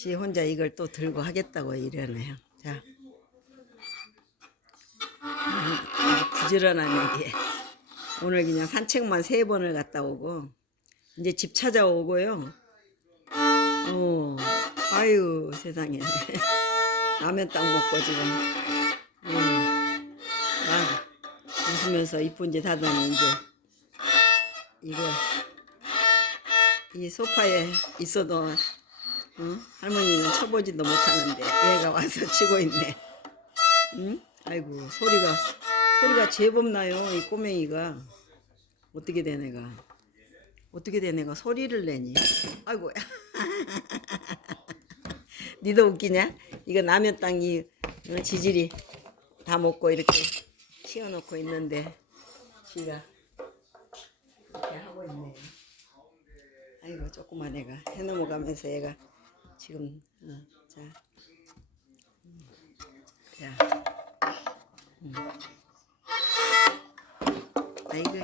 지 혼자 이걸 또 들고 하겠다고 이러네요. 자. 음, 부지런하네 이게. 오늘 그냥 산책만 세 번을 갔다 오고 이제 집 찾아오고요. 어, 아유 세상에 라면 딱 먹고 지금 음, 아, 웃으면서 이쁜 짓 하더니 이제 이거 이 소파에 있어도 응? 할머니는 쳐보지도 못하는데 얘가 와서 치고 있네. 응? 아이고 소리가 소리가 제법 나요 이 꼬맹이가 어떻게 된 애가 어떻게 된 애가 소리를 내니? 아이고 니도 웃기냐? 이거 라면 땅이 어, 지질이 다 먹고 이렇게 치워놓고 있는데 지가 이렇게 하고 있네. 아이고 조그만 애가 해 넘어가면서 얘가 지금 어, 자, 음, 자, 음. 아이고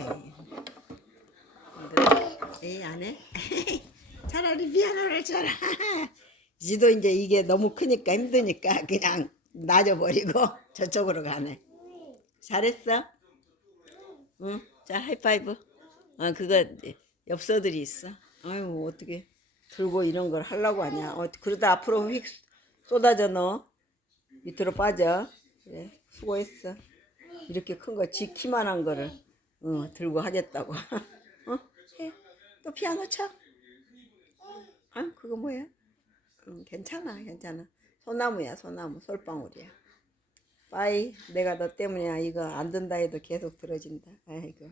에이 안 해? 차라리 미안하를 줘라. 지도 이제 이게 너무 크니까 힘드니까 그냥 놔줘버리고 저쪽으로 가네. 잘했어? 응? 자 하이파이브. 어 그거 엽서들이 있어. 아유 어떻게 들고 이런 걸 하려고 하냐. 어, 그러다 앞으로 휙 쏟아져 너 밑으로 빠져. 그래 수고했어. 이렇게 큰 거 지키만 한 거를 어, 들고 하겠다고. 어? 해. 또 피아노 쳐? 아 그거 뭐야? 응, 괜찮아 괜찮아. 소나무야 소나무 솔방울이야. 빠이 내가 너 때문에 이거 안 된다 해도 계속 들어진다. 아이고.